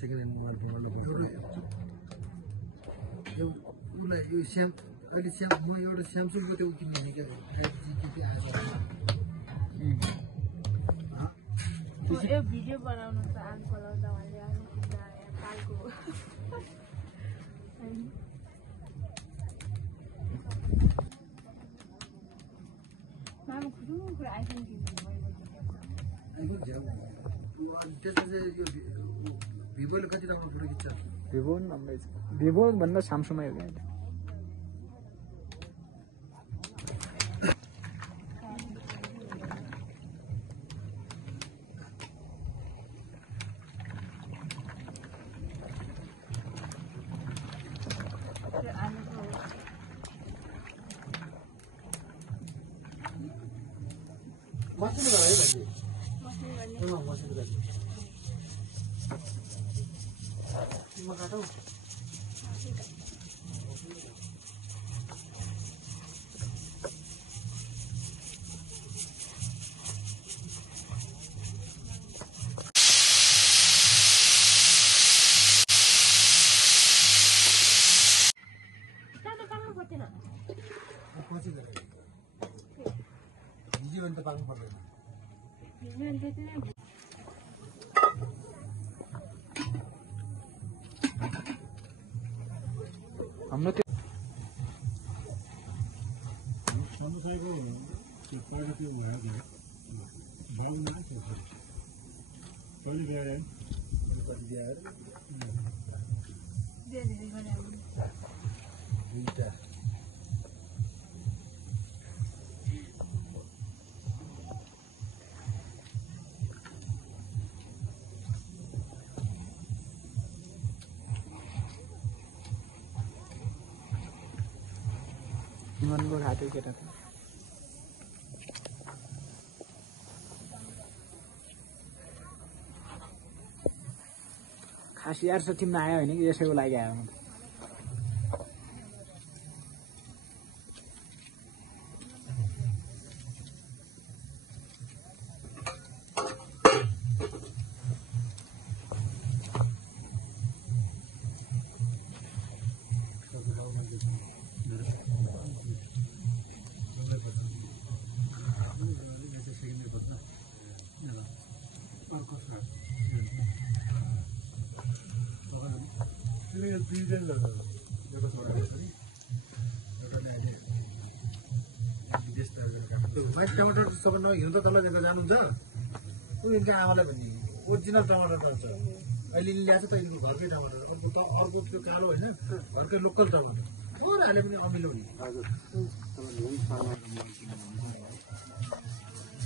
second hand mobile किन्न उसलाई यो अहिले म एउटा स्यामसङको त्यो किन्ने क्या 5G के आएको यो भिडियो बनाउनु त आङ्कल आउँदा भने आउनु खुट्टा पालको मामा खुट्नु आइफोन किन्नु भिभोले कति राम्रो फोटो खिच्छ भिभो राम्रै छ भिभो भन्दा स्यामसङमै हो क्या मसिनो घर है भन्ने मसिनो घर म काटौ हिजो भने त पाक्नु पर्दैन हाम्रो त्यो समस्याको त्यो पहिला त्यो भयो क्या भयो न कहिले बिहा कति बिहा दुईटा मनको खाते केटा थियो खास यार छ तिमीलाई आयो होइन कि यसैको लागि आयो व्हाइट टमाटर सब हिँड्नु त तल लिएर जानुहुन्छ ऊ यिनका आमालाई भन्ने ओरिजिनल टमाटर पाउँछ अहिले ल्याएको छ त यिनीको घरकै टमाटर अर्को त्यो कालो होइन घरकै लोकल टमाटर थोर हाले पनि अमिलो हुने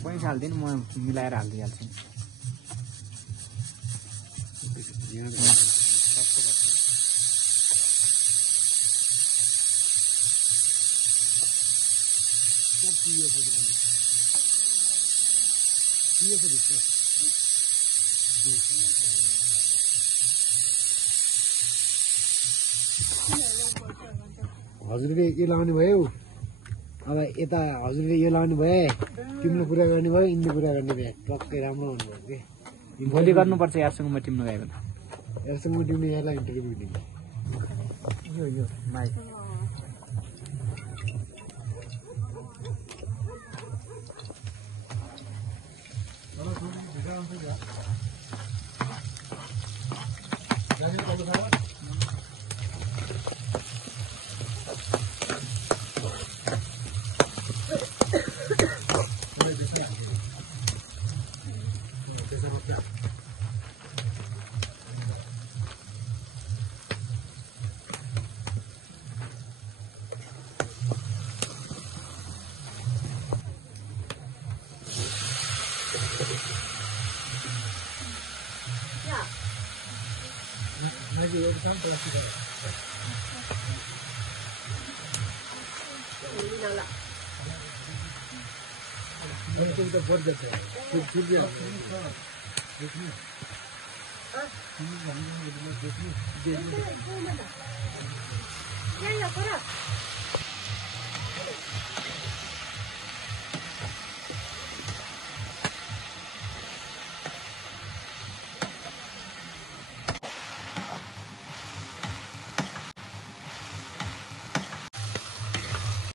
पैसा हालिदिनु म मिलाएर हालिदिइहाल्छु हजुरले यो लाउने भयो अब यता हजुरले यो लाउने भए तिम्रो कुरा गर्ने भयो यिनले कुरा गर्ने भए टक्कै राम्रो हुनुभयो कि भोलि गर्नुपर्छ यारसँग म टिम्नु गएको यारसँग म टिम्नु यहाँलाई इन्टरभ्यू दिने यो माइक देखने